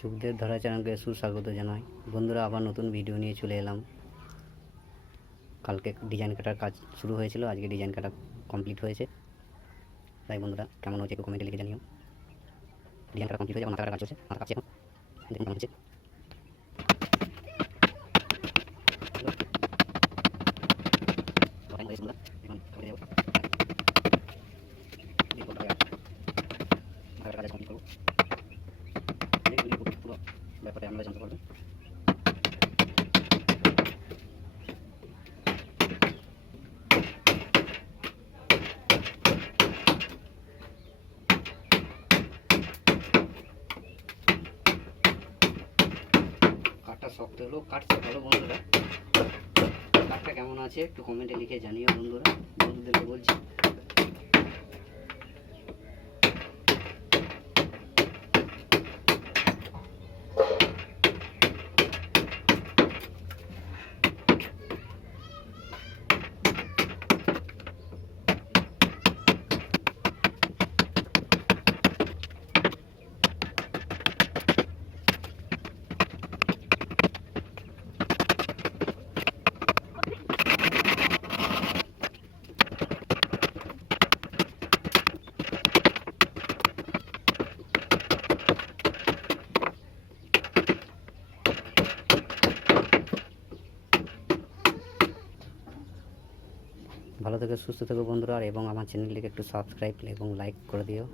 সুখদেব ধরা চ্যানেলকে সুস্বাগত জানাই। বন্ধুরা, আবার নতুন ভিডিও নিয়ে চলে এলাম। কালকে ডিজাইন কাটার কাজ শুরু হয়েছিল, আজকে ডিজাইন কাটা কমপ্লিট হয়েছে। তাই বন্ধুরা, কেমন হয়েছে একটু কমেন্টে লিখে জানিও। ডিজাইন কাটা কমপ্লিট হয়েছে, মাথা কাটার কাজ চলছে, মাথা কাটছে এখন। দেখুন কেমন হচ্ছে। ব্যাপারে আমরা জানতে পারবেন। কাঠটা শক্ত হলেও কাটছে ভালো। বন্ধুরা, কাঠটা কেমন আছে একটু কমেন্টে লিখে জানিও। বন্ধুদেরকে বলছি। ভালো থেকে সুস্থ থেকো বন্ধুরা, এবং আমার চ্যানেলটিকে একটু সাবস্ক্রাইব এবং লাইক করে দিও।